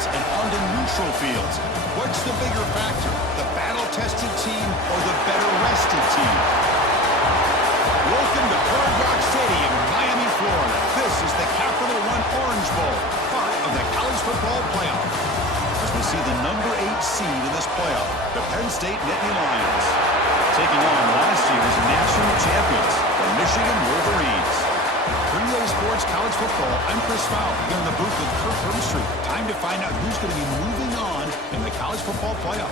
fields and onto neutral fields. What's the bigger factor, the battle-tested team or the better-rested team? Welcome to Hard Rock Stadium, Miami, Florida. This is the Capital One Orange Bowl, part of the college football playoff. As we see the number 8 seed in this playoff, the Penn State Nittany Lions, taking on last year's national champions, the Michigan Wolverines. Three-way sports college football, I'm Chris Fowler, here in the booth with Kirk Herbstreit. Time to find out who's going to be moving on in the college football playoff.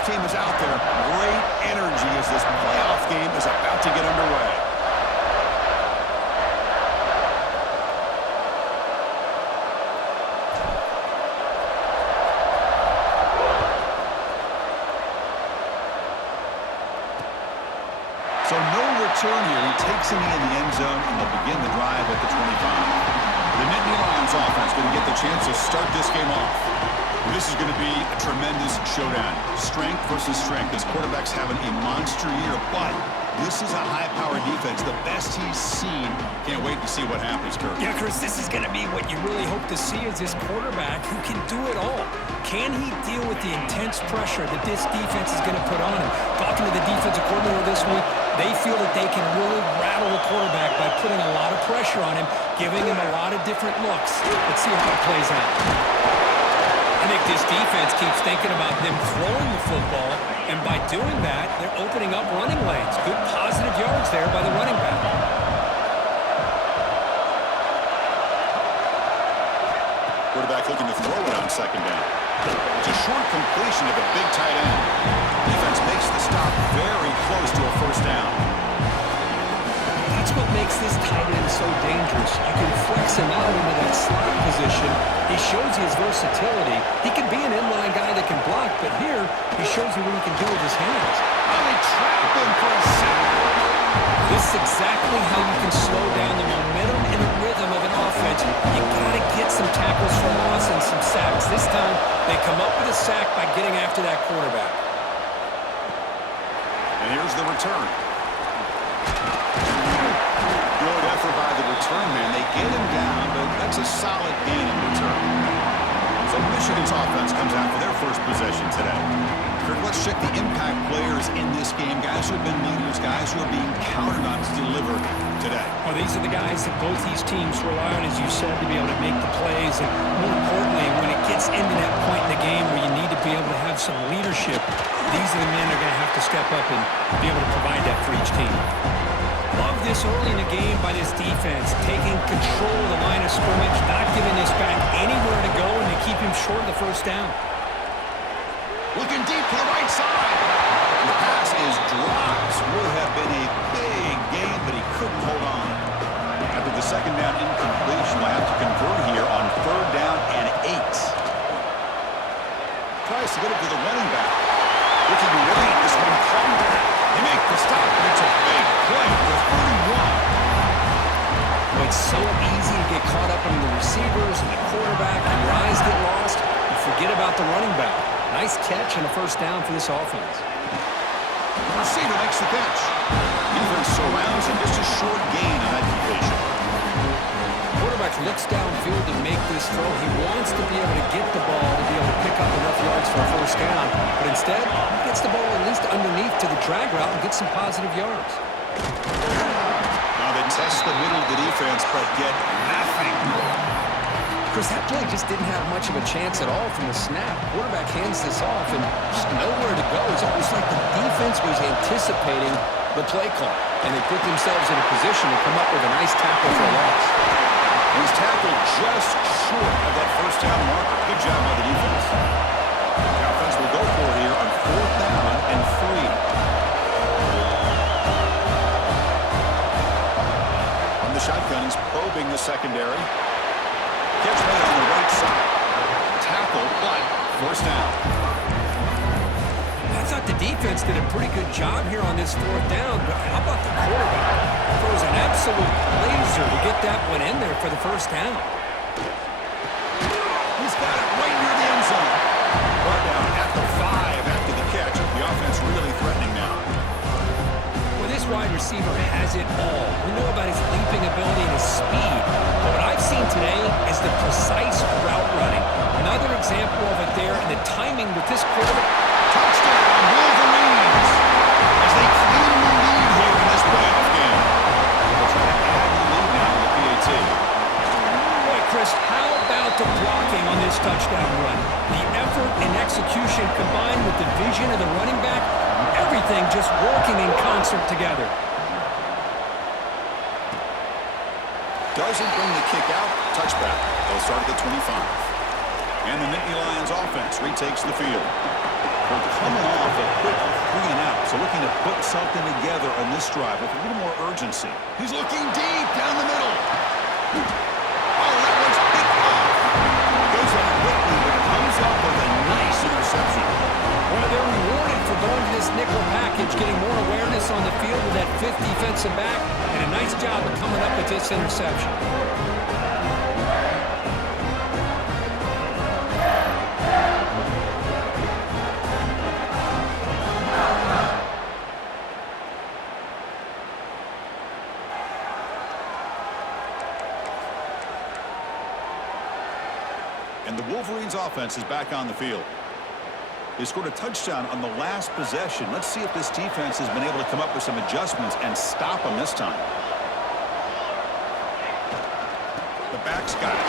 Team is out there. Great energy as this playoff game is about to get underway. So no return here. He takes him in the end zone, and they'll begin the drive at the 25. The Nittany Lions offense going to get the chance to start this game off. This is going to be a tremendous showdown. Strength versus strength. This quarterback's having a monster year, but this is a high-powered defense, the best he's seen. Can't wait to see what happens, Kirk. Yeah, Chris, this is going to be what you really hope to see is this quarterback who can do it all. Can he deal with the intense pressure that this defense is going to put on him? Talking to the defensive coordinator this week, they feel that they can really rattle the quarterback by putting a lot of pressure on him, giving him a lot of different looks. Let's see how it plays out. I think this defense keeps thinking about them throwing the football, and by doing that, they're opening up running lanes. Good positive yards there by the running back. Quarterback looking to throw it on second down. It's a short completion of a big tight end. Defense makes the stop very close to a first down. That's what makes this tight end so dangerous. You can flex him out into that slot position. He shows his versatility. He can be an inline guy that can block, but here he shows you what he can do with his hands. Oh, they trap him for a sack. This is exactly how you can slow down the momentum and the rhythm of an offense. You got to get some tackles for loss and some sacks. This time they come up with a sack by getting after that quarterback. And here's the return. Good effort by the return man. They get him down, but that's a solid gain in return. So Michigan's offense comes out for their first possession today. Kirk, let's check the impact players in this game. Guys who have been leaders, guys who are being counted on to deliver today. Well, these are the guys that both these teams rely on, as you said, to be able to make the plays. And more importantly, when it gets into that point in the game where you need to be able to have some leadership, these are the men that are going to have to step up and be able to provide that for each team. Love this early in the game by this defense, taking control of the line of scrimmage, not giving this back anywhere to go, and to keep him short of the first down. Looking deep to the right side. The pass is dropped. Would have been a big gain, but he couldn't hold on. After the second down incompletion, we'll have to convert here on third down and 8. Tries to get it to the running back. Looking right, this one coming. They make the stop, and it's a big play for 31. Well, it's so easy to get caught up in the receivers and the quarterback, and your eyes get lost. You forget about the running back. Nice catch and a first down for this offense. The receiver makes the catch. Defense surrounds him, just a short gain on that completion. Quarterback looks downfield to make this throw. He wants to be able to get the ball to be able to pick up enough yards for a first down, but instead, he gets the ball at least underneath to the drag route and gets some positive yards. Now they test the middle of the defense, but get nothing. Chris, that play just didn't have much of a chance at all from the snap. Quarterback hands this off and just nowhere to go. It's almost like the defense was anticipating the play call, and they put themselves in a position to come up with a nice tackle for a loss. He's tackled just short of that first down marker. Good job by the defense. The offense will go for it here on fourth down and 3. On the shotgun, he's probing the secondary. Catch made on the right side. Tackle, but first down. I thought the defense did a pretty good job here on this fourth down, but how about the quarterback? Throws an absolute laser to get that one in there for the first down. receiver has it all. We know about his leaping ability and his speed. But what I've seen today is the precise route running. Another example of it there, and the timing with this quarterback. Touchdown, Wolverines! As they claim the lead here in this playoff game. They'll try to add the lead now in the PAT. Boy, Chris, how about the blocking on this touchdown run? The effort and execution combined with the vision of the running back, everything just working in concert together. Doesn't bring the kick out. Touchback. They'll start at the 25. And the Nittany Lions offense retakes the field. They're coming off a quick 3-and-out, so looking to put something together on this drive with a little more urgency. He's looking deep down the middle. Oh, that one's picked off. It goes out quickly, but comes up with a nice interception. Well, they're rewarded for going to this nickel package, getting more awareness on the field with that fifth defensive back, and a nice job of coming up with this interception. And the Wolverines offense is back on the field. They scored a touchdown on the last possession. Let's see if this defense has been able to come up with some adjustments and stop them this time. The back's got it.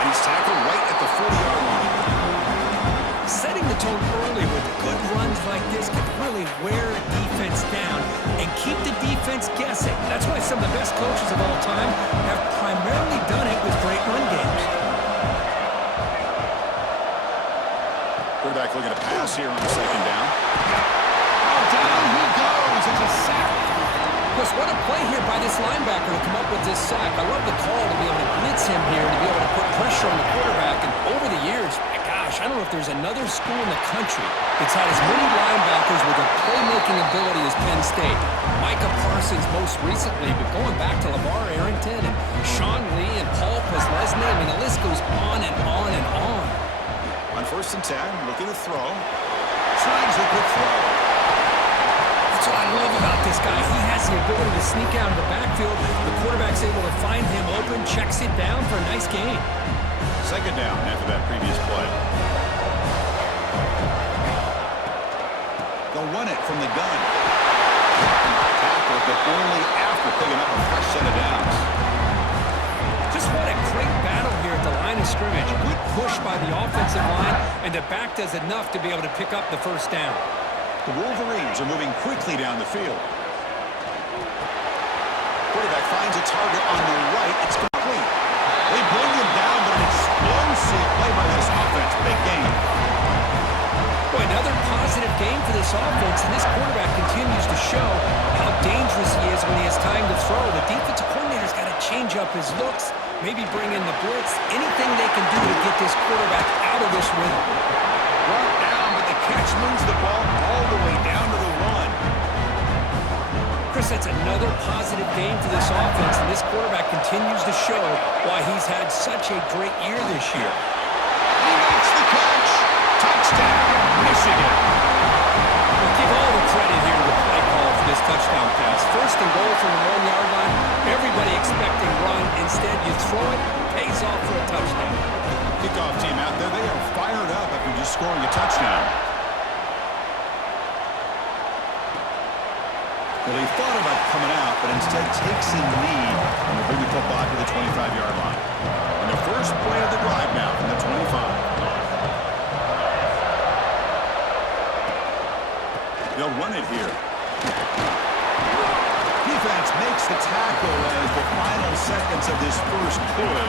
And he's tackled right at the 40-yard line. Setting the tone early with good runs like this can really wear a defense down and keep the defense guessing. That's why some of the best coaches of all time have primarily done it with great run games. Quarterback looking to pass here on the second down. Oh, down he goes. It's a sack. Chris, what a play here by this linebacker to come up with this sack. I love the call to be able to blitz him here, to be able to put pressure on the quarterback. And over the years, my gosh, I don't know if there's another school in the country that's had as many linebackers with a playmaking ability as Penn State. Micah Parsons most recently, but going back to LeVar Arrington and Sean Lee and Paul Postlesny, I mean, the list goes on and on and on. On 1st and 10, looking to throw. Tries the quick throw. That's what I love about this guy. He has the ability to sneak out of the backfield. The quarterback's able to find him open, checks it down for a nice gain. Second down after that previous play. They'll run it from the gun. Tackle, but only after picking up a fresh set of downs. Just what a great battle here at the line of scrimmage. Good push by the offensive line, and the back does enough to be able to pick up the first down. The Wolverines are moving quickly down the field. Quarterback finds a target on the right. It's complete. They bring him down, but an explosive play by this offense. Big game. Boy, another positive game for this offense, and this quarterback continues to show how dangerous he is when he has time to throw. The defensive coordinator's got to change up his looks, maybe bring in the blitz, anything they can do to get this quarterback out of this rhythm. Brought down, but the catch moves the ball all the way down to the 1. Chris, that's another positive game for this offense, and this quarterback continues to show why he's had such a great year this year. He makes the catch. Touchdown, Michigan. We'll give all the credit here to the play call for this touchdown pass. First and goal from the 1-yard line. Everybody expecting run. Instead, you throw it, pays off for a touchdown. Kickoff team out there, they are fired up after just scoring a touchdown. Well, they thought about coming out, but instead takes a knee and will bring the football to the 25-yard line. And the first play of the drive now from the 25. They'll run it here. Defense makes the tackle as the final seconds of this first quarter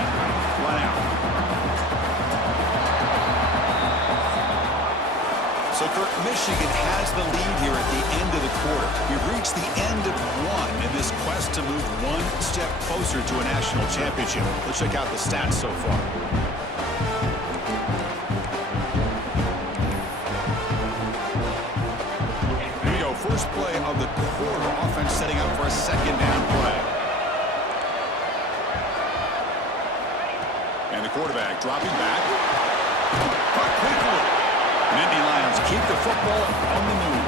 run out. So, Kirk, Michigan has the lead here at the end of the quarter. We've reached the end of one in this quest to move one step closer to a national championship. Let's check out the stats so far. First play of the quarter, offense setting up for a second down play. And the quarterback dropping back. Caught quickly. And Nittany Lions keep the football on the move.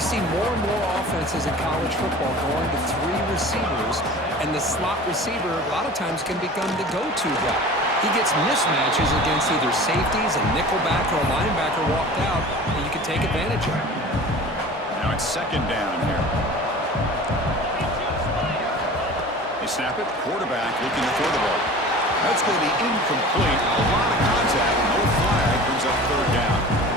You see more and more offenses in college football going to 3 receivers, and the slot receiver a lot of times can become the go-to guy. He gets mismatches against either safeties, a nickelback, or a linebacker walked out, and you can take advantage of it. Now it's second down here. They snap it. Quarterback looking to throw the ball. That's going to be incomplete. A lot of contact. No flag. Brings up third down.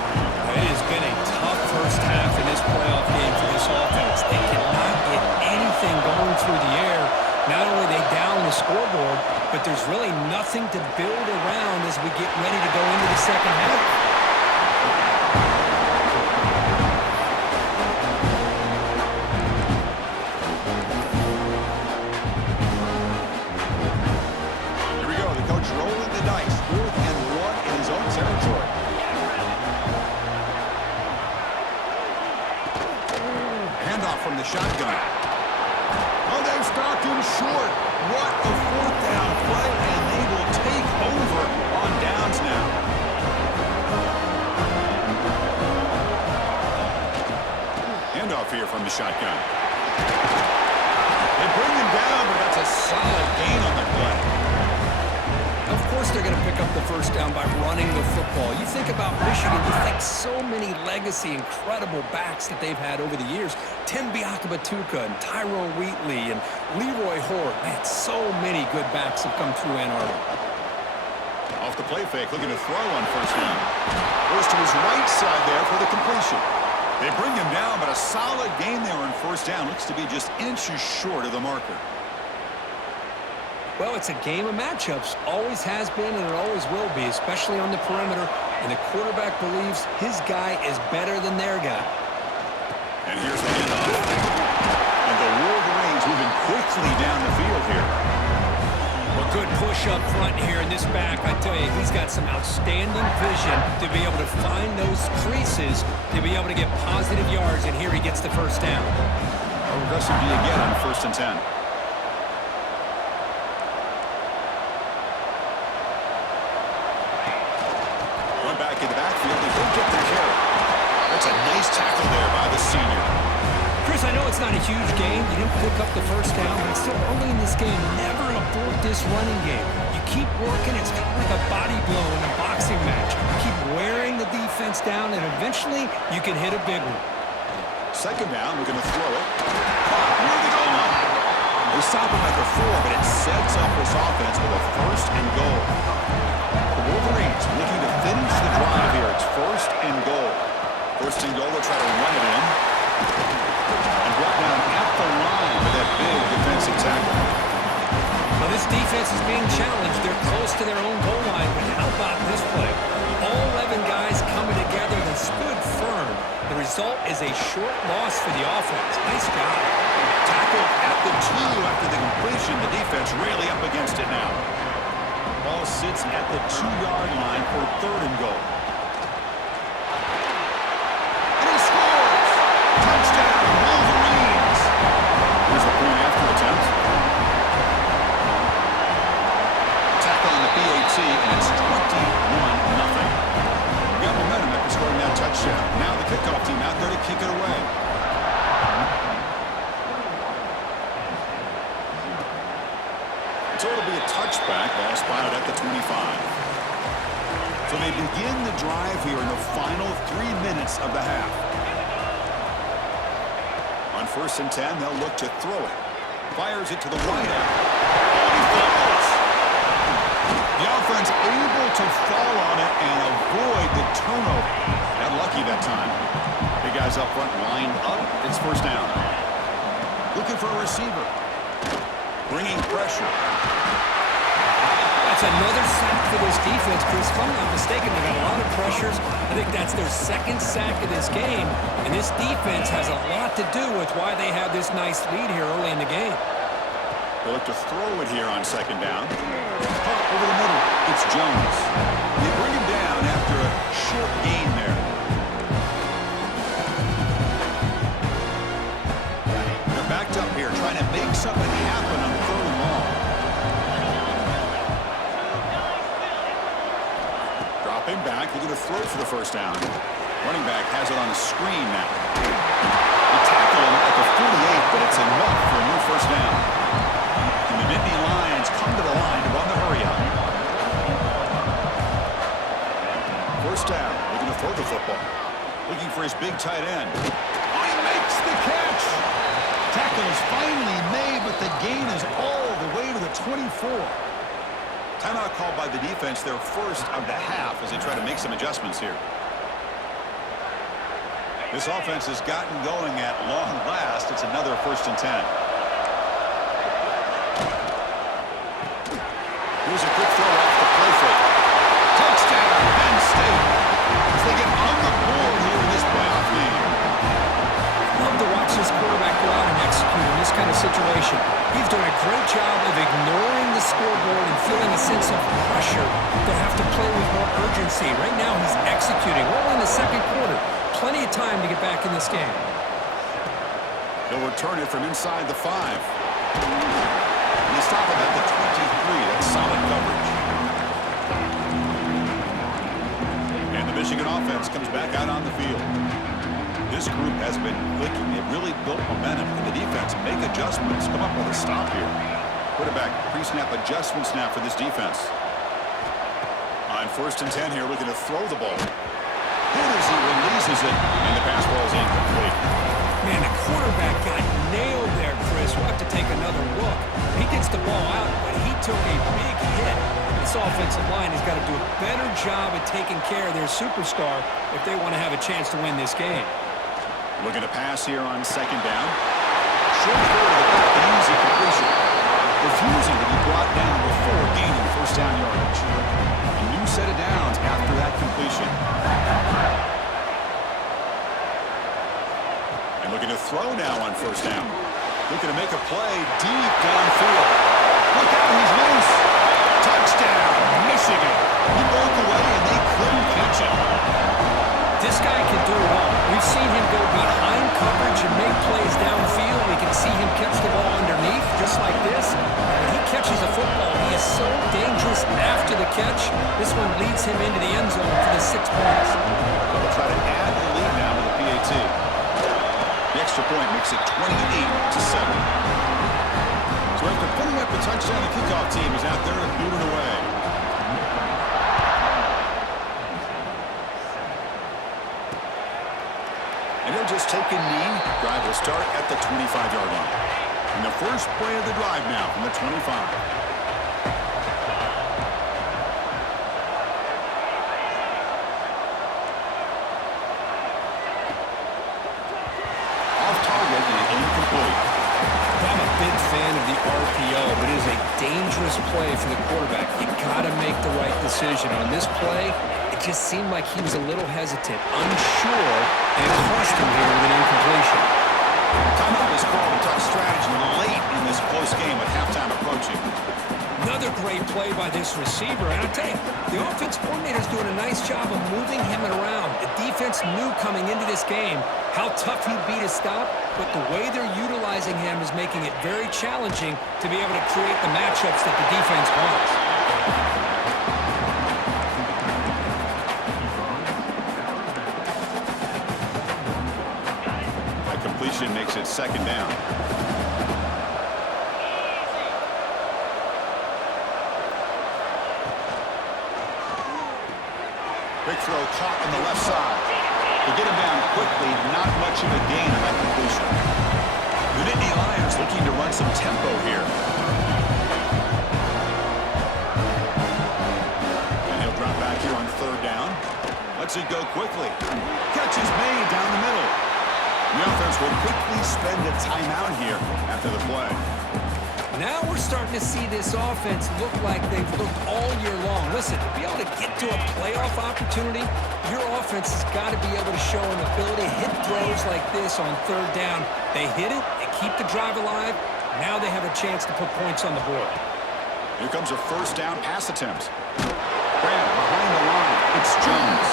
It has been a tough first half in this playoff game for this offense. They cannot get anything going through the air. Not only are they down the scoreboard, but there's really nothing to build around as we get ready to go into the second half. Here we go. The coach rolling the dice. 4th and 1 in his own territory. Handoff from the shotgun. Oh, they've stopped him short. What a 4th down play, and they will take over on downs now. Handoff here from the shotgun. They bring him down, but that's a solid gain on the play. Of course they're going to pick up the first down by running the football. You think about Michigan, you think so many legacy, incredible backs that they've had over the years. Tim Biakabatuka and Tyrone Wheatley and Leroy Horde. Man, so many good backs have come through Ann Arbor. Off the play fake, looking to throw on first down. Goes to his right side there for the completion. They bring him down, but a solid gain there on first down. Looks to be just inches short of the marker. Well, it's a game of matchups. Always has been, and it always will be, especially on the perimeter. And the quarterback believes his guy is better than their guy. And here's the handoff. And the Wolverines moving quickly down the field here. Well, good push up front here in this back. I tell you, he's got some outstanding vision to be able to find those creases, to be able to get positive yards, and here he gets the first down. How aggressive do you get on 1st and 10? Back in the backfield, and he'll get the carry. That's a nice tackle there by the senior. Chris, I know it's not a huge game. You didn't pick up the first down, but it's still early in this game. Never abort this running game. You keep working. It's kind of like a body blow in a boxing match. You keep wearing the defense down, and eventually you can hit a big one. Second down, we're going to throw it. Caught near the goal line. They stop him at the 4, but it sets up this offense with a 1st and goal. The Wolverines looking to finish the drive here. It's 1st and goal. 1st and goal, they'll try to run it in. And brought down at the line with that big defensive tackle. Well, this defense is being challenged. They're close to their own goal line, but how about this play? All 11 guys coming together and stood firm. The result is a short loss for the offense. Nice job. Tackle at the 2 after the completion. The defense really up against it now. Ball sits at the 2-yard line for 3rd and goal. And he scores! Touchdown, Wolverines! Here's the point after attempt. Attack on the PAT, and it's 21-0. Got momentum after scoring that touchdown. Now the kickoff team out there to kick it away. So it'll be a touchback, ball spotted at the 25. So they begin the drive here in the final 3 minutes of the half. On 1st and 10, they'll look to throw it. Fires it to the wide end. And he fumbles. The offense able to fall on it and avoid the turnover. Got lucky that time. Big guys up front lined up. It's 1st down. Looking for a receiver. Bringing pressure. That's another sack for this defense, Chris. If I'm not mistaken, they got a lot of pressures. I think that's their 2nd sack of this game. And this defense has a lot to do with why they have this nice lead here early in the game. They'll look to throw it here on 2nd down. Caught over the middle. It's Jones. They bring him down after a short gain there. They're backed up here trying to make something happen on 3rd and long. Dropping back, looking to throw for the 1st down. And he'll get it. It's 3rd and 1. Got momentum at the scoring that touchdown. Now the kickoff team out there to kick it away. 1st and 10. Running back has it on the screen now. They tackle him at the 48, but it's enough for a new first down. And the Nittany Lions come to the line to run the hurry up. First down, looking to throw the football. Looking for his big tight end. Oh, he makes the catch! Tackle is finally made, but the gain is all the way to the 24. Timeout called by the defense, their first of the half, as they try to make some adjustments here. This offense has gotten going at long last. It's another 1st and 10. Here's a quick throw off the play fake. Touchdown, Penn State. As they get on the board here in this playoff game. Love to watch this quarterback go out and execute in this kind of situation. He's doing a great job of ignoring the scoreboard and feeling a sense of pressure to have to play with more urgency. Right now, he's executing. We're in the second quarter. Plenty of time to get back in this game. He'll return it from inside the 5. And they stop him at the 23. That's solid coverage. And the Michigan offense comes back out on the field. This group has been clicking. They've really built momentum. And the defense make adjustments. Come up with a stop here. Quarterback pre-snap adjustments now for this defense. On 1st and 10 here, looking to throw the ball. Here as he releases it, and the pass ball is incomplete. Man, the quarterback got nailed there, Chris. We'll have to take another look. He gets the ball out, but he took a big hit. This offensive line has got to do a better job at taking care of their superstar if they want to have a chance to win this game. Looking to pass here on 2nd down. Short throw to the back, an easy completion. Refusing to be brought down before gaining 1st down yardage. A new set of downs after that completion. And looking to throw now on 1st down. Looking to make a play deep downfield. Look out, he's loose. Touchdown, Michigan. He broke away and they couldn't catch him. This guy can do it all. We've seen him go behind coverage and make plays downfield. We can see him catch the ball underneath, just like this. And when he catches a football, he is so dangerous after the catch. This one leads him into the end zone for the 6 points. They'll try to add the lead now with the PAT. The extra point makes it 28-7. So after putting up a touchdown, the kickoff team is out there to boot it away. And he'll just take a knee. Drive will start at the 25-yard line. And the first play of the drive now from the 25. RPO, but it is a dangerous play for the quarterback. You got to make the right decision. On this play, it just seemed like he was a little hesitant, unsure, and it cost him here with an incompletion. Timeout is called a tough strategy late in this close game with halftime approaching. Another great play by this receiver, and I'll tell you, the offense coordinator is doing a nice job of moving him around. The defense knew coming into this game how tough he'd be to stop, but the way they're utilizing him is making it very challenging to be able to create the matchups that the defense wants. That completion makes it 2nd down. Big throw caught on the left side. To get him down quickly, not much of a gain on that completion. The Nittany Lions looking to run some tempo here. And he'll drop back here on 3rd down. Lets it go quickly. Catch is made down the middle. The offense will quickly spend a timeout here after the play. Now we're starting to see this offense look like they've looked all year long. Listen, to be able to get to a playoff opportunity, your offense has got to be able to show an ability to hit throws like this on 3rd down. They hit it, they keep the drive alive. Now they have a chance to put points on the board. Here comes a 1st down pass attempt. Graham behind the line. It's Jones.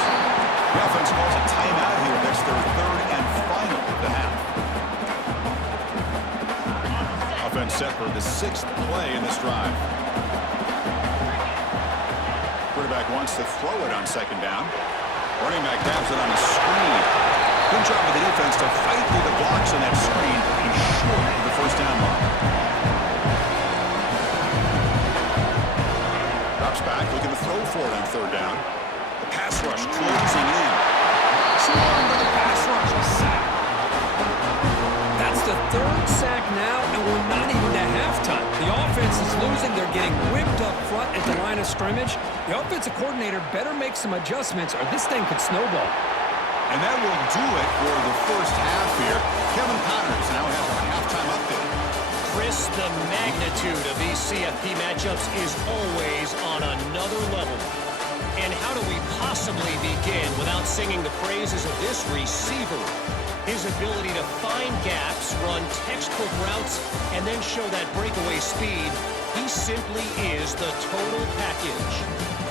The offense calls a timeout here. That's their 3rd and final of the half. Offense set for the 6th play in this drive. Quarterback wants to throw it on 2nd down. Running back grabs it on the screen. Good job of the defense to fight through the blocks on that screen and short of the first down mark. Drops back, looking to throw for it on third down. The pass rush closing in. Swarmed by the pass rush. A sack. That's the third sack now, and we're not even to halftime. The offense is losing. They're getting whipped up front at the line of scrimmage. The offensive coordinator better make some adjustments or this thing could snowball. And that will do it for the first half here. Kevin Connors now has a halftime update. Chris, the magnitude of these CFP matchups is always on another level. And how do we possibly begin without singing the praises of this receiver? His ability to find gaps, run textbook routes, and then show that breakaway speed, he simply is the total package.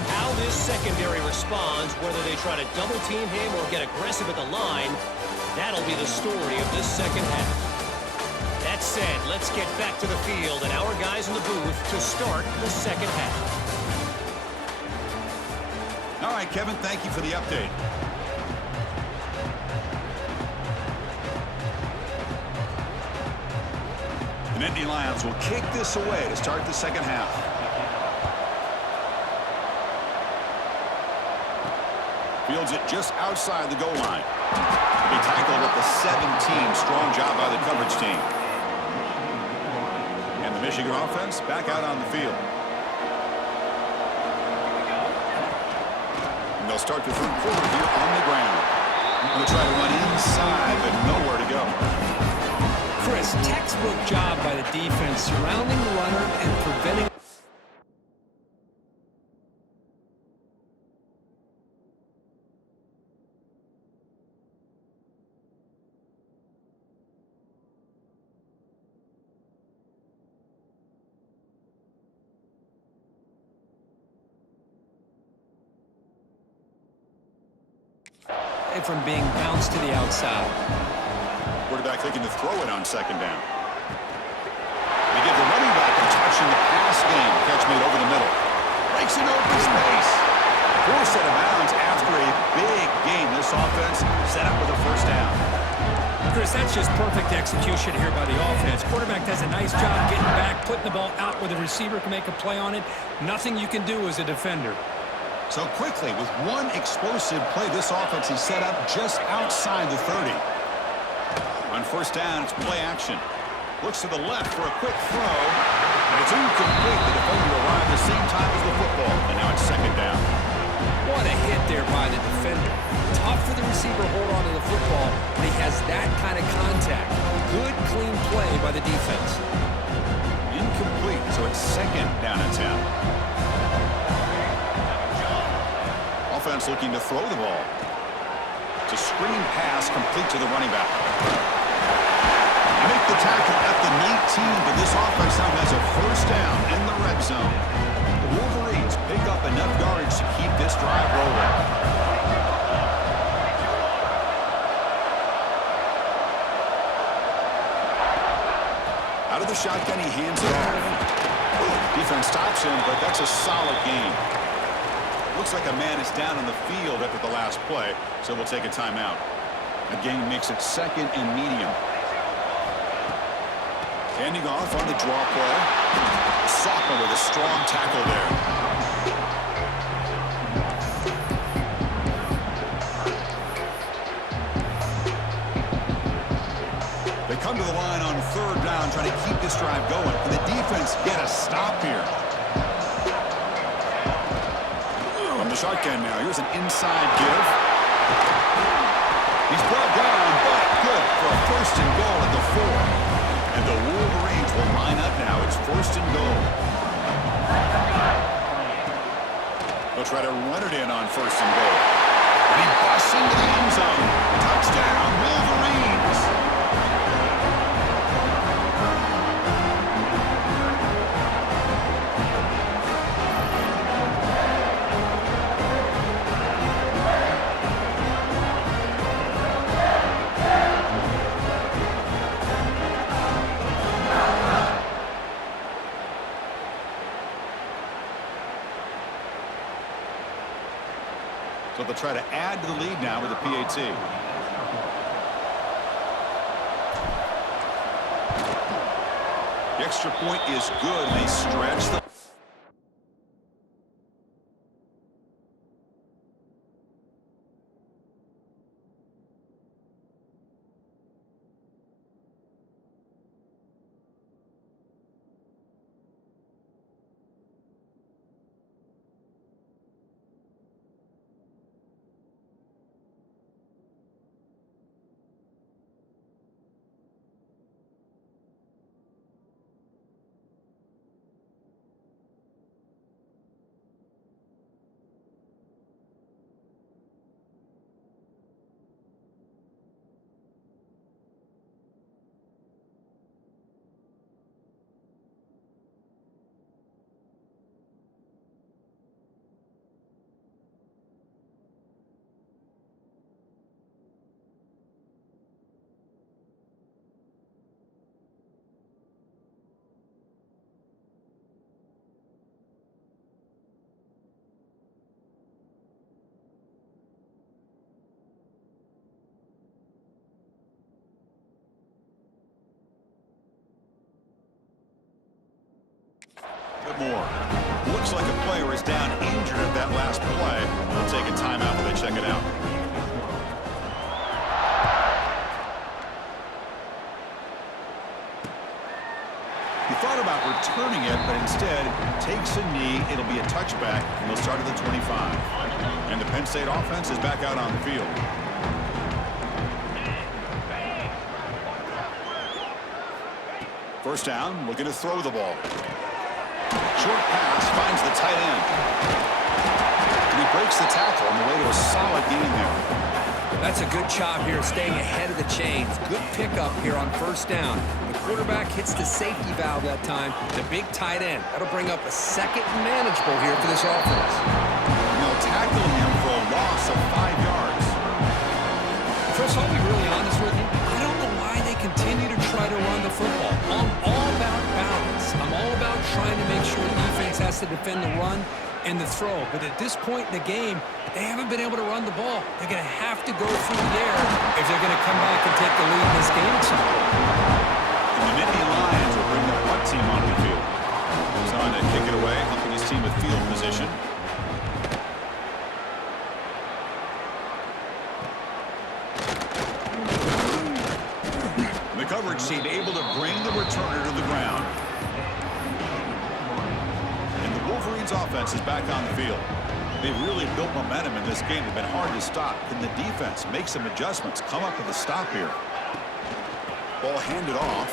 How this secondary responds, whether they try to double-team him or get aggressive at the line, that'll be the story of this second half. That said, let's get back to the field and our guys in the booth to start the second half. All right, Kevin, thank you for the update. The Nittany Lions will kick this away to start the second half. Fields it just outside the goal line. He tackled at the 17. Strong job by the coverage team. And the Michigan offense back out on the field. And they'll start the third quarter here on the ground. They'll try to run inside, but nowhere to go. Chris, textbook job by the defense surrounding the runner and preventing. From being bounced to the outside. Quarterback looking to throw it on second down. They give the running back a touch in the pass game. Catch made over the middle. Breaks it open space. Poor set of bounds after a big game. This offense set up with a first down. Chris, that's just perfect execution here by the offense. Quarterback does a nice job getting back, putting the ball out where the receiver can make a play on it. Nothing you can do as a defender. So quickly, with one explosive play, this offense is set up just outside the 30. On first down, it's play action. Looks to the left for a quick throw. And it's incomplete. The defender arrived at the same time as the football. And now it's second down. What a hit there by the defender. Tough for the receiver to hold on to the football when he has that kind of contact. Good, clean play by the defense. Incomplete, so it's second down and 10. Offense looking to throw the ball. It's a screen pass complete to the running back. They make the tackle at the 19, but this offense now has a first down in the red zone. The Wolverines pick up enough yards to keep this drive rolling. Out of the shotgun, he hands it off. Defense stops him, but that's a solid game. Looks like a man is down on the field after the last play, so we'll take a timeout. The game makes it second and medium. Handing off on the draw play. Sophomore with a strong tackle there. They come to the line on third down, trying to keep this drive going. Can the defense get a stop here? From the shotgun now, here's an inside give. He's brought down, but good for a first and goal at the 4. And the Wolverines will line up now. It's first and goal. They'll try to run it in on first and goal. And he busts into the end zone. Touchdown, Wolverines. So they'll try to add to the lead now with a PAT. The extra point is good. They stretch the... More. Looks like a player is down injured at that last play. They'll take a timeout when they check it out. He thought about returning it, but instead takes a knee. It'll be a touchback, and they'll start at the 25. And the Penn State offense is back out on the field. First down, looking to throw the ball. Short pass finds the tight end. And he breaks the tackle on the way to a solid gain there. That's a good job here staying ahead of the chains. Good pickup here on first down. The quarterback hits the safety valve that time. The big tight end. That'll bring up a second manageable here for this offense. And they'll tackle him for a loss of 5 yards. Chris, I'll be really honest with you. I don't know why they continue to try to run the football. I'm all about balance. I'm all about trying to make sure the defense has to defend the run and the throw. But at this point in the game, they haven't been able to run the ball. They're going to have to go through the air if they're going to come back and take the lead in this game at some point. And the Nittany Lions will bring the punt team onto the field. He's on to kick it away, helping his team with field position. The coverage team able to bring the returner to the ground. And the Wolverines offense is back on the field. They've really built momentum in this game. They've been hard to stop. Can the defense make some adjustments? Come up with a stop here. Ball handed off.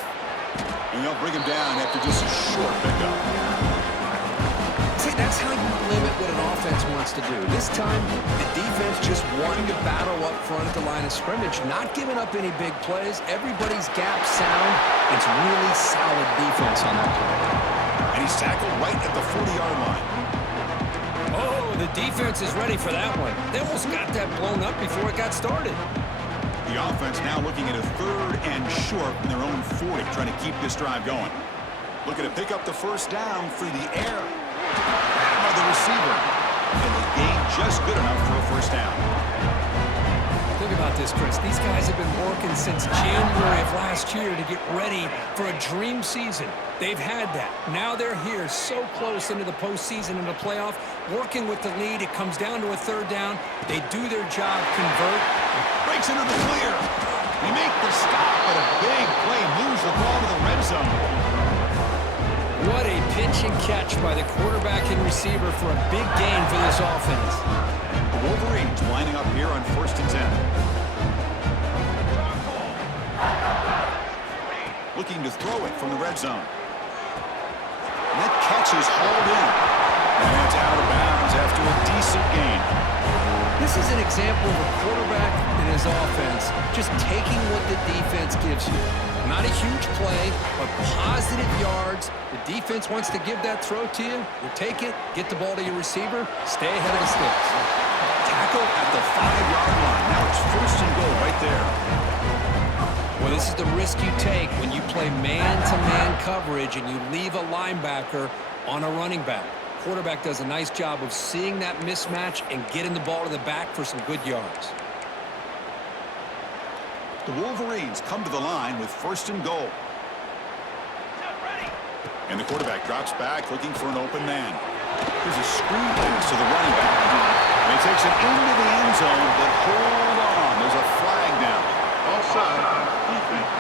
And they'll bring him down after just a short pickup. See, that's how you limit what an offense wants to do. This time, the defense just wanting to battle up front at the line of scrimmage, not giving up any big plays. Everybody's gap sound. It's really solid defense on that play. And he's tackled right at the 40-yard line. Oh, the defense is ready for that one. They almost got that blown up before it got started. The offense now looking at a 3rd and short from their own 40, trying to keep this drive going. Looking to pick up the first down through the air. By the receiver. And the gain just good enough for a first down. Think about this, Chris. These guys have been working since January of last year to get ready for a dream season. They've had that. Now they're here so close into the postseason and the playoff, working with the lead. It comes down to a 3rd down. They do their job, convert. Breaks into the clear. They make the stop, but a big play moves the ball to the red zone. What a pitch and catch by the quarterback and receiver for a big gain for this offense. The Wolverines lining up here on 1st and 10. Looking to throw it from the red zone. And that catch is hauled in. And it's out of bounds after a decent gain. This is an example of a quarterback and his offense just taking what the defense gives you. Not a huge play, but positive yards. The defense wants to give that throw to you. You take it, get the ball to your receiver, stay ahead of the sticks. Tackle at the 5-yard line. Now it's 1st and goal right there. Well, this is the risk you take when you play man-to-man coverage and you leave a linebacker on a running back. quarterback does a nice job of seeing that mismatch and getting the ball to the back for some good yards. The Wolverines come to the line with 1st and goal. And the quarterback drops back looking for an open man. Here's a screen pass to the running back. And he takes it into the end zone, but hold on. There's a flag down. Offside. Defense.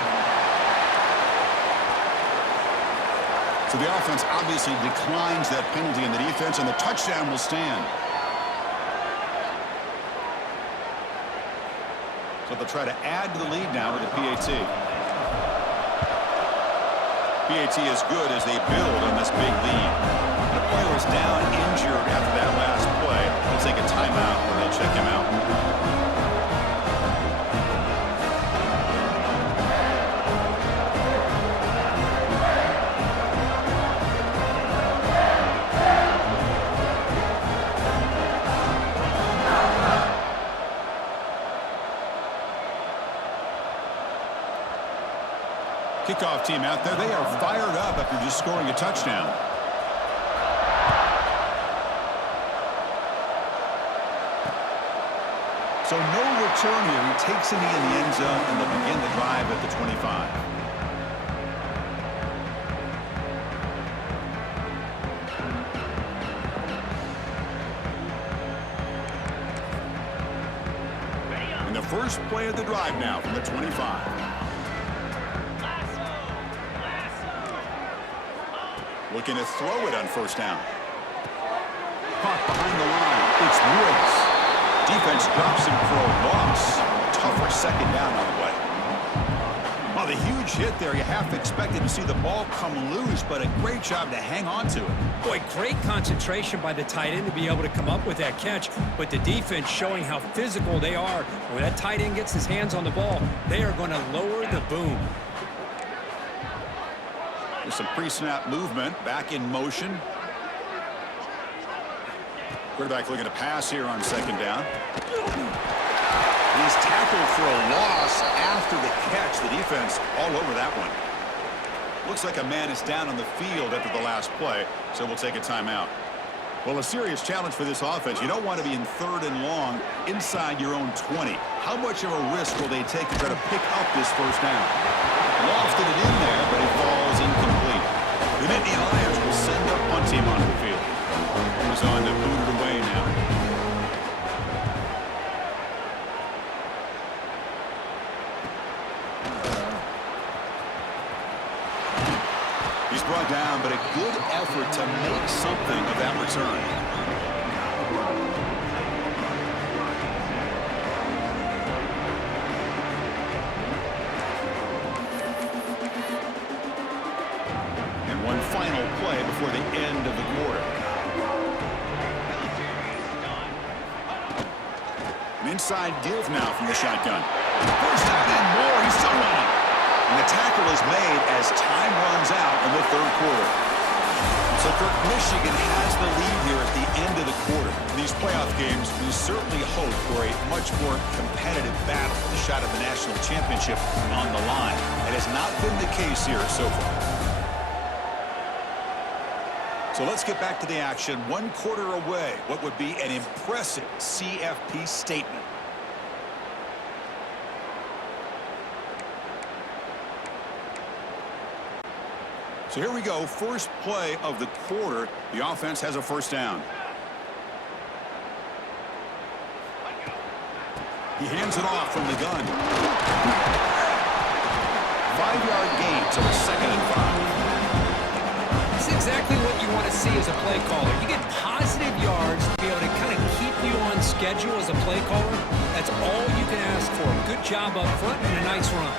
So the offense obviously declines that penalty in the defense, and the touchdown will stand. So they'll try to add to the lead now with the PAT. PAT is good as they build on this big lead. The player is down injured after that last play. They'll take a timeout or they'll check him out. Kickoff team out there. They are fired up after just scoring a touchdown. So no return here. He takes it in the end zone, and they'll begin the drive at the 25. And the first play of the drive now from the 25. Looking to throw it on 1st down. Caught behind the line. It's Woods. Defense drops him for a loss. Tougher 2nd down on the way. Well, the huge hit there. You half expected to see the ball come loose, but a great job to hang on to it. Boy, great concentration by the tight end to be able to come up with that catch, but the defense showing how physical they are. When that tight end gets his hands on the ball, they are going to lower the boom. There's some pre-snap movement, back in motion. Quarterback looking to pass here on 2nd down. He's tackled for a loss after the catch. The defense all over that one. Looks like a man is down on the field after the last play, so we'll take a timeout. Well, a serious challenge for this offense. You don't want to be in 3rd and long inside your own 20. How much of a risk will they take to try to pick up this 1st down? Lofted it in there, but it falls incomplete. The Nittany Lions will send their punt team onto the field. He's on to boot it away now. He's brought down, but a good effort to make something of that return. One final play before the end of the quarter. An inside give now from the shotgun. First down and more. He's still running. And the tackle is made as time runs out in the 3rd quarter. So Kirk, Michigan has the lead here at the end of the quarter. In these playoff games, we certainly hope for a much more competitive battle. The shot at the national championship on the line. That has not been the case here so far. So let's get back to the action. 1 quarter away. What would be an impressive CFP statement. So here we go. First play of the quarter. The offense has a 1st down. He hands it off from the gun. 5-yard gain, so it's 2nd and 5. That's exactly what you want to see as a play caller. You get positive yards to be able to kind of keep you on schedule as a play caller. That's all you can ask for. Good job up front and a nice run.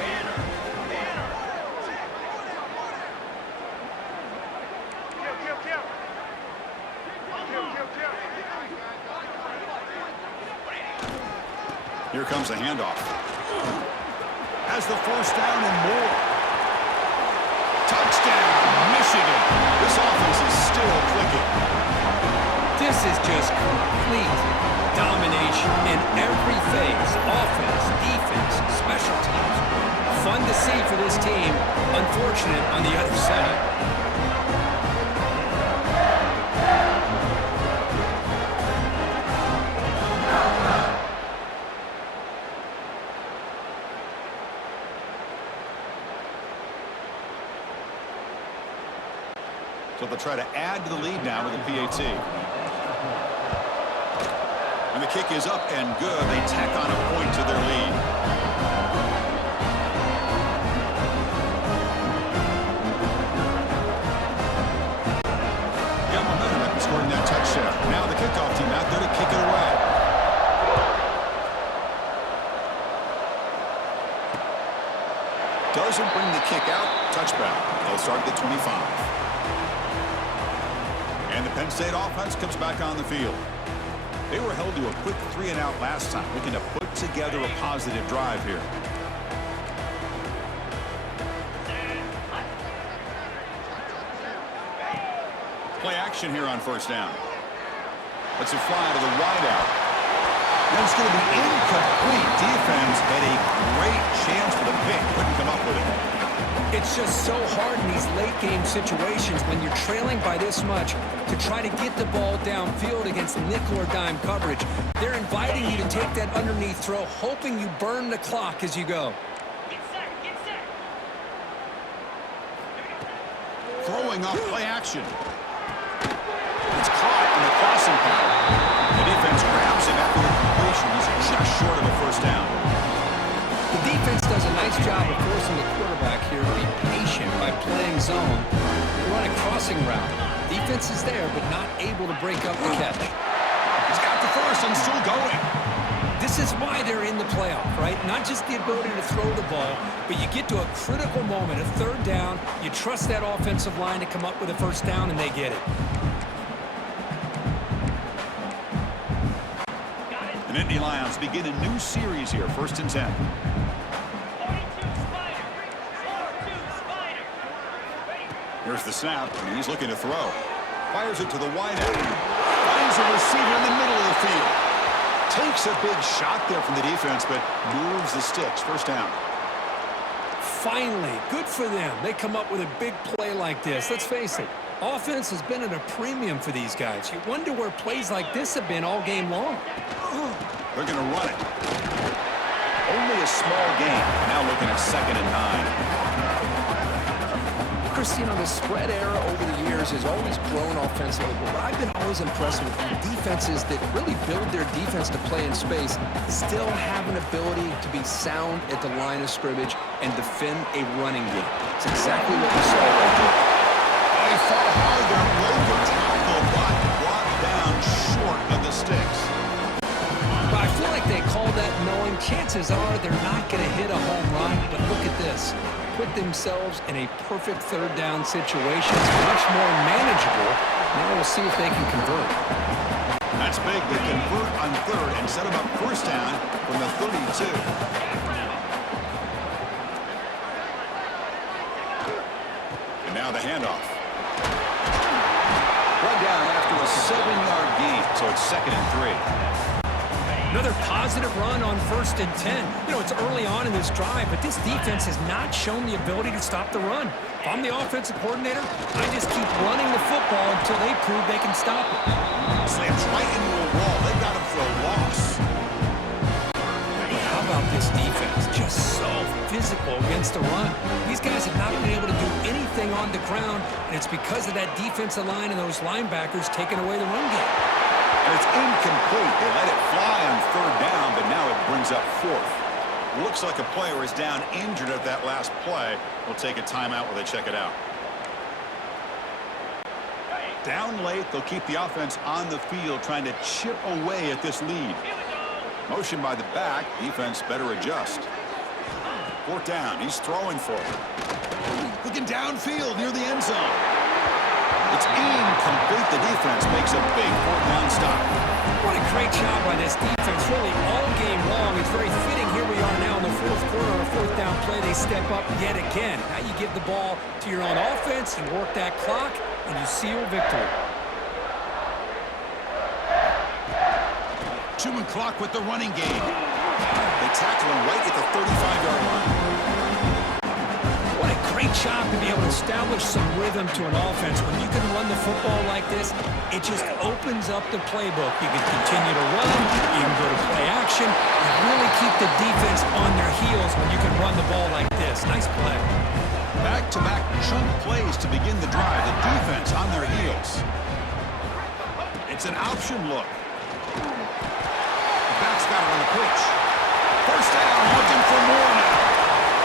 Here comes the handoff. Has the 1st down and more. Touchdown, Michigan. This offense is still clicking. This is just complete domination in every phase. Offense, defense, special teams. Fun to see for this team. Unfortunate on the other side. but they'll try to add to the lead now with the PAT. And the kick is up and good. They tack on a point to their lead. Got momentum after scoring that touchdown. Now the kickoff team out there to kick it away. Doesn't bring the kick out. Touchback. They'll start at the 25. And the Penn State offense comes back on the field. They were held to a quick 3-and-out last time, looking to put together a positive drive here. Play action here on first down. Let's it fly to the wideout. And it's going to be incomplete. Defense had a great chance for the pick. Couldn't come up with it. It's just so hard in these late-game situations when you're trailing by this much to try to get the ball downfield against nickel or dime coverage. They're inviting you to take that underneath throw, hoping you burn the clock as you go. Get set, get set. Throwing off play action. It's caught in the crossing pattern. The defense grabs him after the completion. He's just short of a first down. The defense does a nice job of forcing the quarterback here to be patient by playing zone. They run a crossing route. Defense is there, but not able to break up the catch. He's got the first and still going. This is why they're in the playoff, right? Not just the ability to throw the ball, but you get to a critical moment, a third down. You trust that offensive line to come up with a first down, and they get it. The Nittany Lions begin a new series here, 1st and 10. 42 Spider. 42 Spider. Here's the snap, and he's looking to throw. Fires it to the wideout. Finds a receiver in the middle of the field. Takes a big shot there from the defense, but moves the sticks. First down. Finally, good for them. They come up with a big play like this. Let's face it, offense has been at a premium for these guys. You wonder where plays like this have been all game long. They're going to run it. Only a small gain. Now looking at 2nd and 9. Christine, the spread era over the years has always grown offensively, but I've been always impressed with defenses that really build their defense to play in space, still have an ability to be sound at the line of scrimmage and defend a running game. It's exactly what we saw right here. They fought hard there. Broke the tackle, but brought down short of the sticks. But I feel like they call that knowing chances are they're not going to hit a home run, but look at this. Put themselves in a perfect third down situation. It's much more manageable. Now we'll see if they can convert. That's big. They convert on third and set them up first down from the 32. And now the handoff. Brought down after a 7-yard gain, so it's 2nd and 3. Another positive run on 1st and 10. You know, it's early on in this drive, but this defense has not shown the ability to stop the run. If I'm the offensive coordinator, I just keep running the football until they prove they can stop it. Slams right into a wall. They got him for a loss. But how about this defense? Just so physical against the run. These guys have not been able to do anything on the ground, and it's because of that defensive line and those linebackers taking away the run game. And it's incomplete. They let it fly on third down, but now it brings up 4th. Looks like a player is down injured at that last play. We'll take a timeout while they check it out. Down late, they'll keep the offense on the field trying to chip away at this lead. Motion by the back. Defense better adjust. 4th down. He's throwing for it. Looking downfield near the end zone. It's incomplete. The defense makes a big 4th down stop. What a great job by this defense, really all game long. It's very fitting. Here we are now in the 4th quarter on a 4th down play. They step up yet again. Now you give the ball to your own offense, you work that clock, and you seal victory. 2-man clock with the running game. They tackle him right at the 35-yard line. What a great job to be able to establish some rhythm to an offense. When you can run the football like this, it just opens up the playbook. You can continue to run, you can go to play action, and really keep the defense on their heels when you can run the ball like this. Nice play. Back-to-back chunk plays to begin the drive. The defense on their heels. It's an option look. The back's got it on the pitch. First down, looking for more now.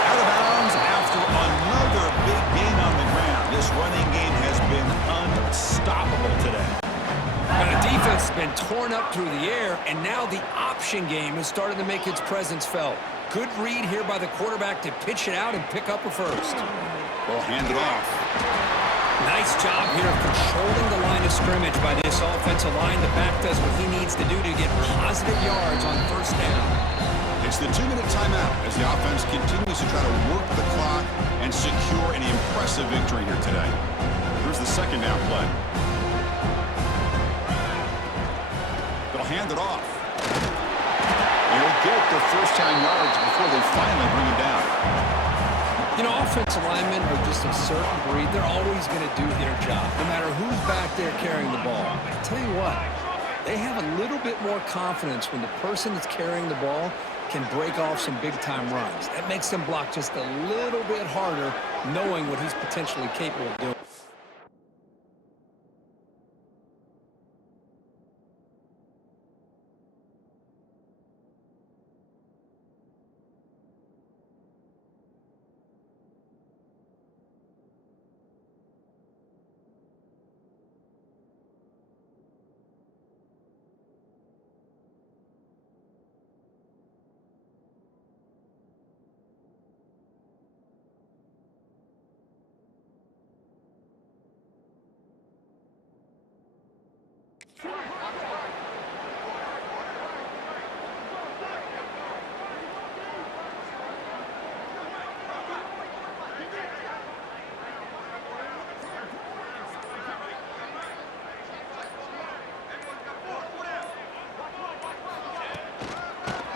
Out of bounds after another big gain on the ground. This running game has been unstoppable today. Now, the defense has been torn up through the air, and now the option game has started to make its presence felt. Good read here by the quarterback to pitch it out and pick up a first. They'll hand it off. Nice job here of controlling the line of scrimmage by this offensive line. The back does what he needs to do to get positive yards on first down. It's the 2-minute timeout as the offense continues to try to work the clock and secure an impressive victory here today. Here's the second down play. They'll hand it off. They'll get their first-down yards before they finally bring him down. You know, offensive linemen are just a certain breed. They're always going to do their job, no matter who's back there carrying the ball. But I tell you what, they have a little bit more confidence when the person that's carrying the ball can break off some big-time runs. That makes them block just a little bit harder, knowing what he's potentially capable of doing.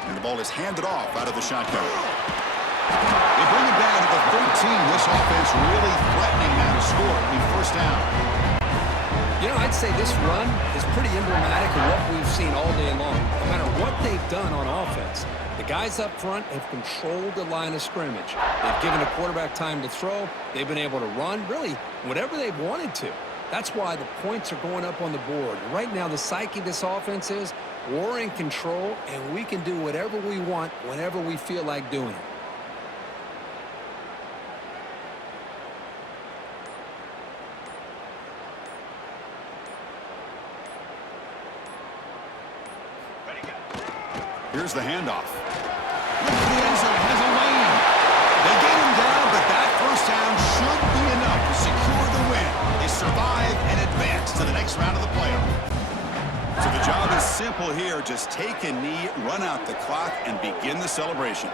The ball is handed off out of the shotgun. They bring it down to the 13. This offense really threatening now to score. It'll be first down. You know, I'd say this run is pretty emblematic of what we've seen all day long. No matter what they've done on offense, the guys up front have controlled the line of scrimmage. They've given the quarterback time to throw. They've been able to run, really, whatever they've wanted to. That's why the points are going up on the board. Right now, the psyche of this offense is we're in control, and we can do whatever we want whenever we feel like doing it. Here's the handoff. Look at the end zone. Has a lane. They get him down, but that first down should be enough to secure the win. They survive and advance to the next round of the playoff. So the job is simple here. Just take a knee, run out the clock, and begin the celebration.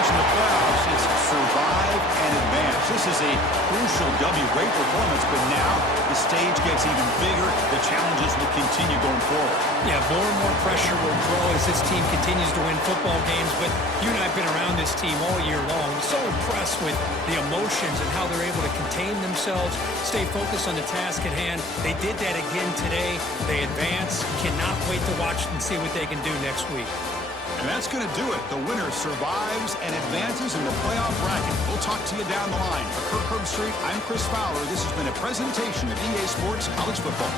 In the playoffs, it's survive and advance. This is a crucial W. Great performance, but now the stage gets even bigger. The challenges will continue going forward. Yeah, more and more pressure will grow as this team continues to win football games, but you and I have been around this team all year long. I'm so impressed with the emotions and how they're able to contain themselves, stay focused on the task at hand. They did that again today. They advance. Cannot wait to watch and see what they can do next week. And that's going to do it. The winner survives and advances in the playoff bracket. We'll talk to you down the line. For Kirk Herbstreit, I'm Chris Fowler. This has been a presentation of EA Sports College Football.